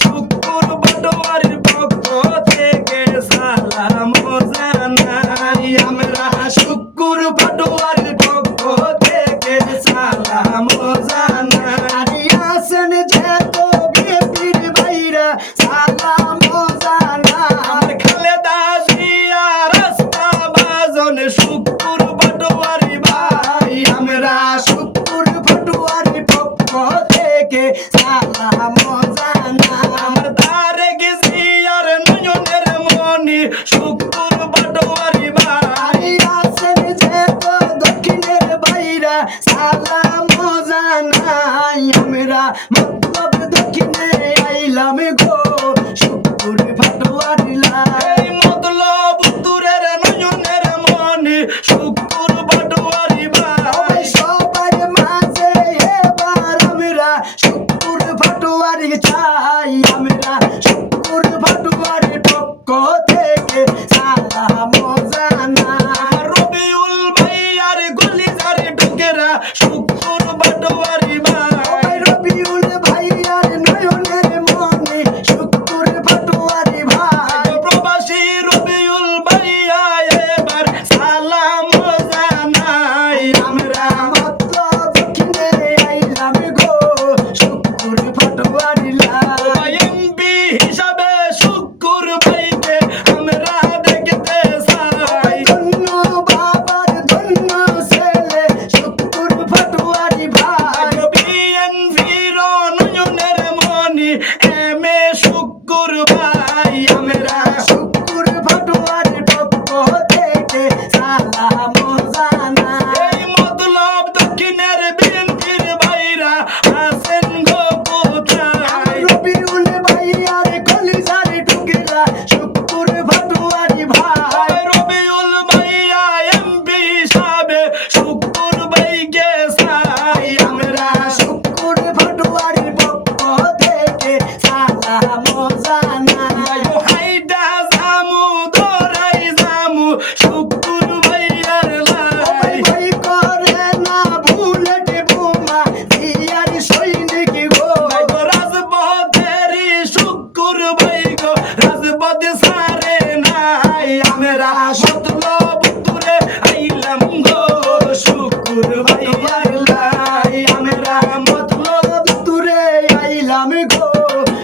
শুকুর পাটোয়ারির পক্ষ থেকে সালাম জানাই আমরা শুকুর পাটোয়ারির পক্ষ থেকে সালাম জানাই আসেন যেত বিপির ভাইরা সালাম জানাই আমার খালেদা জিয়া রাস্তা বাজন শুকুর পাটোয়ারি ভাই আমরা শুকুর পাটোয়ারির পক্ষ থেকে সালাম জানাই আমার তারেক জিয়ার নয়নের মনি শুকুর পাটোয়ারি ভাই আসেন যেত দক্ষিণের ভাইরা সালাম জানাই আমরা মতলব দক্ষিণে আইলাম গো শুকুর পাটোয়ারি লাই মতলব উত্তরের নয়নের মনি শুকুর পাটোয়ারি ভাই সবার মাঝে এবার আমরা শুকুর পাটোয়ারি চাই আমরা শুকুর পাটোয়ারির পক্ষ থেকে সালাম জানাই রবিউল ভাইয়ার গলিজার ঢুকেরা শুকুর পাটোয়ারি ভাই রবিউল ভাইয়ার নয়নের মনে শুকুর পাটোয়ারি ভাই প্রবাসী রবিউল ভাইয়া এবার সালাম জানাই আমরা মতলব দক্ষিণে আইলাম গো শুকুর পাটোয়ারি লাই এমপি হিসাবে শুকুর ভাইকে আমরা দেখতে চাই ধন্য বাবার ধন্য ছেলে শুকুর পাটোয়ারি ভাই বিএনপির নয়নের মনি এম এ শুকুর ভাই আমরা শুকুর পাটোয়ারির পক্ষ থেকে সালাম জানাই এই মতলব দক্ষিণের বিএনপির ভাইরা আছেন গো কোথায় রবিউল ভাইয়ার কলিজার টুকরা শুকুর পাটোয়ারি ভাই রবিউল ভাইয়া এমপি হিসাবে শুকুর ভাইকে চাই আমরা শুকুর পাটোয়ারির পক্ষ থেকে সালাম জানাই হাইদা জামু দরাই জামু শুকুর ভাইয়ার লাই ভাই করে না বুলেট বোমা দিয়ার সৈনিক গো রাজপথেরই শুকুর ভাই গো রাজপথ সারে নাই আমরা মতলব উত্তরে আইলাম গো শুকুর ভাইয়ার লাই আমরা মতলব উত্তরে আইলাম গো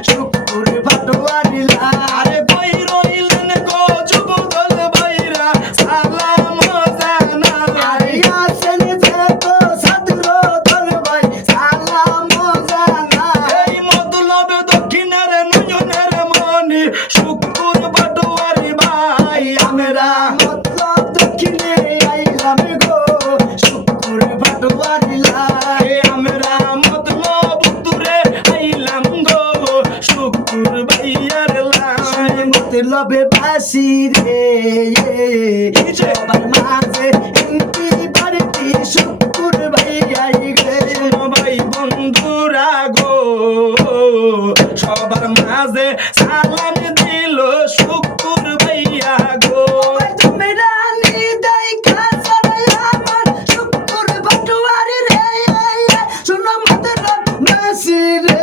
শুকুর পাটোয়ারি লাই আরে কই রইলেন গো যুবদল ভাইরা সালাম জানাই আসেন যেত ছাত্র দল ভাই সালাম জানাই এই মতলব দক্ষিণের নয়নের মনি শুকুর পাটোয়ারি ভাই আমরা মতলব দক্ষিণে আইলাম গো শুকুর পাটোয়ারি লাই আমরা মতলব উত্তরে আইলাম গো শুকুর ভাইয়ার লাই মতলবে বাসি রে সবার মাঝে এমপি বাড়িতে শুকুর ভাইয়াই গে ভাই বন্ধুরা গো সবার মাঝে সালাম দিল শুকুর ভাইয়া গো তোমরা নিদাই খাসারে আমার শুকুর পাটোয়ারি রে শুনো মতলব বাসি রে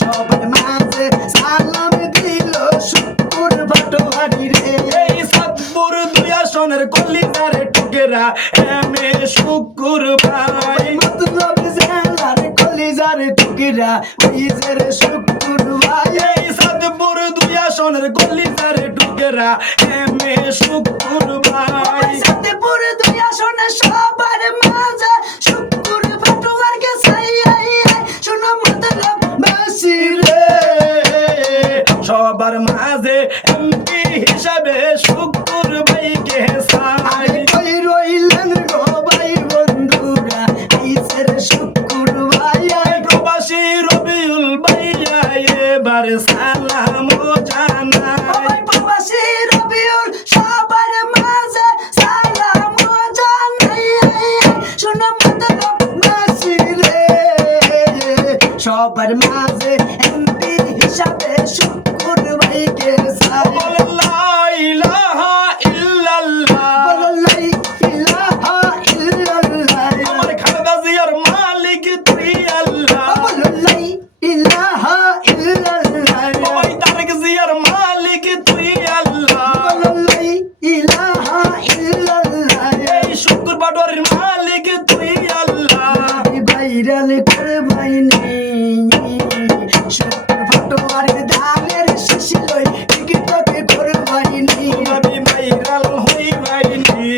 সবার মাঝে সালাম দিল শুকুর পাটোয়ারি রে এই সাতপুর দুই আসনের কলিজার টুকেরা এম এ শুকুর ভাই মতলব জেলার কলিজার টুকেরা ওইজের শুকুর ভাই এই সাতপুর দুই আসনের কলিজার টুকেরা এম এ শুকুর ভাই সাতপুর দুই আসনের সবার মাঝে শুকুর পাটোয়ারিকে চাই শুনো মতলব বাসি রে সবার মাঝে এমপি হিসাবে শুকুর ভাইকে চাই কই রইলেন গো ভাই বন্ধুরা আইসের শুকুর ভাই প্রবাসী রবিউল ভাইয়া এবার সালাম জানাই প্রবাসী রবিউল সবার মাঝে সালাম জানাই শুনো মতলব বাসি রে সবার মাঝে এমপি হিসাবে শুকুর ভাইকে চাই লা ইলাহা ইল্লাল্লাহ লা ইলাহা ইল্লাল্লাহ আমার খালেদা জিয়ার মালিক তুই আল্লাহ লা ইলাহা ইল্লাল্লাহ ওই তারেক জিয়ার মালিক তুই আল্লাহ লা ইলাহা ইল্লাল্লাহ এই শুকর পাটোয়ারির মালিক তুই আল্লাহ ভাইরাল করবাইনি শুকর পাটোয়ারির ধানের শীষ লই টিকটকে করবাইনি নবী ভাইরাল হইবাইনি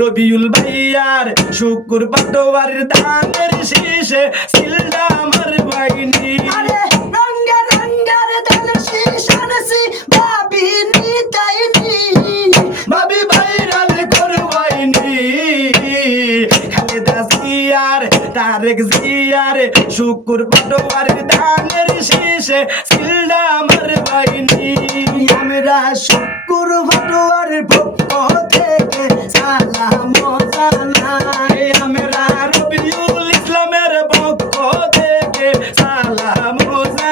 রবিউল ভাইয়ার শুকর পাটোয়ারির ধানের শীষে সিলডা মারবাইনি আরে রঙ্গা রঙ্গার ধানের শীষ আনছি ভাবিনি তাইনি ভাবি ভাইরাল করবাইনি খালেদা জিয়ার তারেক জিয়ার শুকর পাটোয়ারির ধানের শীষে সিলডা মারবাইনি আমরা শুকর পাটোয়ারির পক্ষ থেকে সালাম জানাই আমরা রবিউল ইসলামের পক্ষ থেকে সালাম জানাই